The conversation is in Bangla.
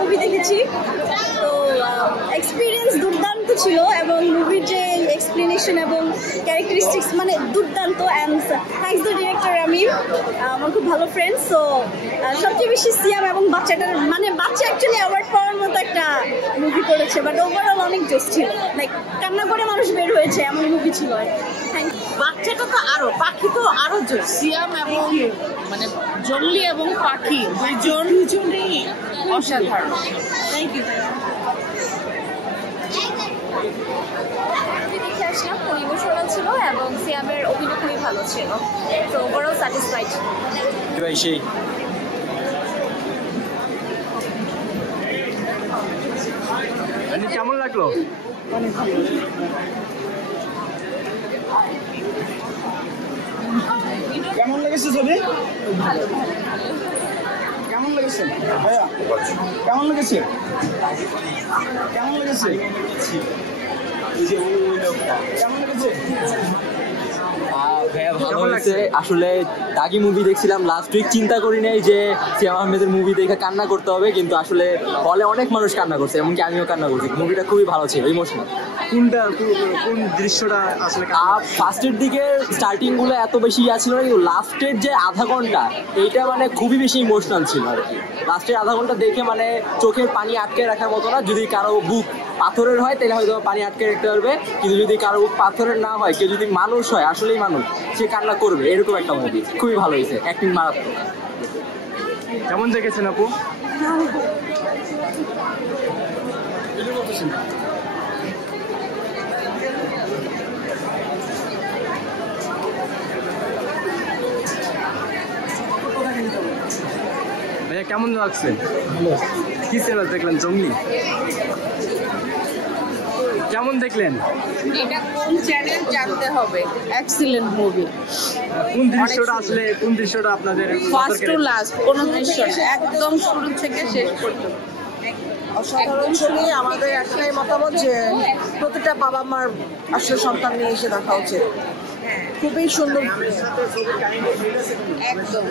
মুভি দেখেছি, তো এক্সপিরিয়েন্স দুর্দান্ত ছিল এবং মুভির যে এক্সপ্লেনেশন এবং ক্যারেক্টারিস্টিক্স মানে দুর্দান্ত। অ্যান্ড থ্যাঙ্কস দ্য ডিরেক্টর আমির, আমার খুব ভালো ফ্রেন্ড। সো সবচেয়ে বেশি সিয়াম এবং বাচ্চাটার মানে বাচ্চা অ্যাকচুয়ালি অ্যাওয়ার্ড পাওয়ার মতো একটা মুভি করেছে, বাট ওভারঅল অনেক জোস ছিল, লাইক কান্না করে মানুষ বের হয়েছে এমন মুভি ছিল। বাচ্চাটা তো আরো, পাখি তো আরো জোস। সিয়াম এবং মানে জঙ্গলি এবং পাখি দুজনেই অসাধারণ। Thank you. দেখে আসলাম, খুব ইমোশনাল ছিল এবং সিয়ামের অভিনয় খুবই ভালো ছিল। তো ওভারঅল স্যাটিসফাইড। সেই কেমন লাগলো? কেমন লেগেছে ছবি? কেমন লেগেছে ভাইয়া? কেমন লেগেছে? কেমন লেগেছে? কেমন লেগেছে? ভালো লাগছে। আসলে দাগি মুভি দেখছিলাম লাস্ট উইক, চিন্তা করি নাই যে সিয়াম আহমেদের মুভি দেখে কান্না করতে হবে, কিন্তু আসলে হলে অনেক মানুষ কান্না করছে, এমনকি আমিও কান্না করছি। মুভিটা খুবই ভালো ছিল, ইমোশনাল। কোন দৃশ্যটা আসলে? ফার্স্টের দিকে স্টার্টিং গুলো এত বেশি ছিল না, কিন্তু লাস্টের যে আধা ঘন্টা এইটা মানে খুবই বেশি ইমোশনাল ছিল আর কি। লাস্টের আধা ঘন্টা দেখে মানে চোখের পানি আটকে রাখার মতো না। যদি কারো বুক পাথরের হয় তাহলে হয়তো পানি আটকে রাখতে পারবে, কিন্তু যদি কারো বুক পাথরের না হয়, কেউ যদি মানুষ হয়, আসলেই মানুষ, সে কান্না করবে, এরকম একটা মুভি। খুবই ভালো হয়েছে, অ্যাক্টিং মারাত্মক। কেমন দেখেছেন আপু? ভাইয়া কেমন লাগছে? কি সিনেমা দেখলেন? জঙ্গলি কেমন দেখলেন? এটা কোন চ্যানেল জানতে হবে। Excellent movie. কোন দৃশ্যটা আপনাদের ফার্স্ট টু লাস্ট কোন দৃশ্য একদম শুরু থেকে শেষ পর্যন্ত অসাধারণ ছবি। আমাদের একটাই মতামত যে প্রতিটা বাবা মার আসলে সন্তান নিয়ে এসে দেখা উচিত। খুবই সুন্দর। একদম